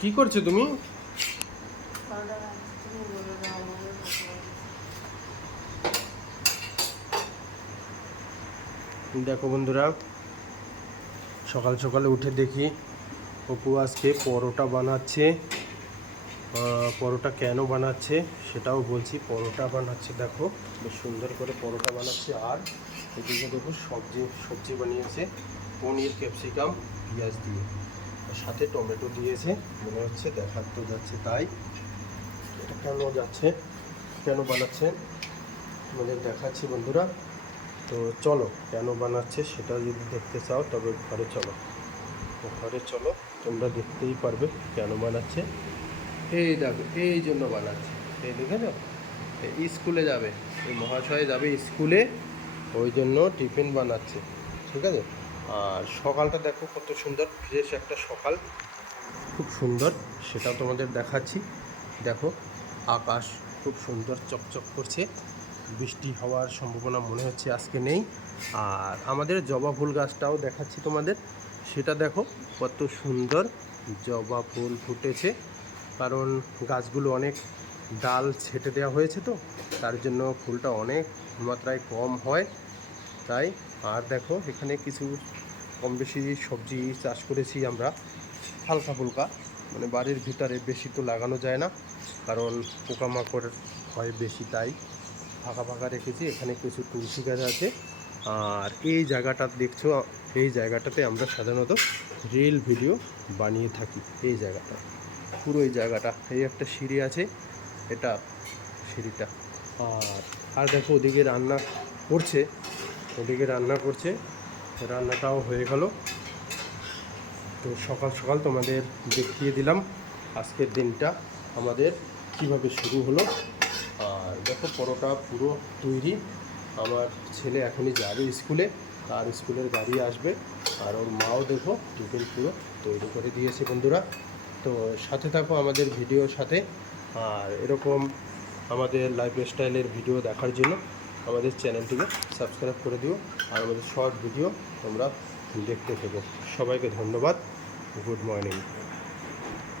কি করছ তুমি। দেখো বন্ধুরা, সকাল সকালে উঠে দেখি অপু আজকে পরোটা বানাচ্ছে। পরোটা কেন বানাচ্ছে সেটাও বলছি, পরোটা বানাচ্ছে, দেখো বেশ সুন্দর করে পরোটা বানাচ্ছে। আর এদিকে দেখো সবজি সবজি বানিয়েছে, পনির, ক্যাপসিকাম, পেঁয়াজ দিয়ে। সাথে টমেটো দিয়েছে, মনে হচ্ছে দেখার তো যাচ্ছে তাই। এটা কেন যাচ্ছে? কেন বানাচ্ছে? আমাদের দেখাচ্ছি বন্ধুরা। তো চলো, কেন বানাচ্ছে সেটা যদি দেখতে চাও, তবে ঘরে চলো। ঘরে চলো, তোমরা দেখতেই পারবে কেন বানাচ্ছে। এই দেখো, এই জন্য বানাচ্ছে। এই দেখে না স্কুলে যাবে, এই মহাশয় যাবে স্কুলে, ওই জন্য টিফিন বানাচ্ছে, ঠিক আছে? আর সকালটা দেখো কত সুন্দর, ফ্রেশ একটা সকাল। খুব সুন্দর, সেটাও তোমাদের দেখাচ্ছি। দেখো, আকাশ খুব সুন্দর চকচক করছে। বৃষ্টি হওয়ার সম্ভাবনা মনে হচ্ছে আজকে নেই। আর আমাদের জবা ফুল গাছটাও দেখাচ্ছি তোমাদের। সেটা দেখো, কত সুন্দর জবা ফুল ফুটেছে। কারণ গাছগুলো অনেক ডাল ছেটে দেওয়া হয়েছে তো, তার জন্য ফুলটা অনেক মাত্রায় কম হয়। তাই? আর দেখো, এখানে কিছু কম বেশি সবজি চাষ করেছি আমরা। হালকা ফুলকা। মানে বাড়ির ভিতরে বেশি তো লাগানো যায় না, কারণ পোকামাকড় হয় বেশি তাই। ফাঁকা ফাঁকা রেখেছি, এখানে কিছু তুলসী গাছ আছে। আর এই জায়গাটা দেখছ, এই জায়গাটাতে আমরা সাধারণত রিল ভিডিও বানিয়ে থাকি, এই জায়গাটা। পুরো এই জায়গাটা, এই একটা সিঁড়ি আছে, এটা সিঁড়িটা। আর আর দেখো ওদিকে রান্না করছে। ওদিকে রান্না করছে। রান্নাটাও হয়ে গেল। তো সকাল সকাল তোমাদের দেখিয়ে দিলাম আজকের দিনটা, আমাদের কীভাবে শুরু হলো। আর দেখো, পরোটা পুরো তৈরি। আমার ছেলে এখনই যাবে স্কুলে, তার স্কুলের গাড়ি আসবে। আর ওর মাও দেখো, টিফিন পুরো তৈরি করে দিয়েছে বন্ধুরা। তো সাথে থাকো আমাদের ভিডিওর সাথে। আর এরকম আমাদের লাইফ স্টাইলের ভিডিও দেখার জন্য। আমাদের চ্যানেলটিকে সাবস্ক্রাইব করে দিও আর আমাদের শর্ট ভিডিও তোমরা দেখতে থেকো। সবাইকে ধন্যবাদ। Good morning.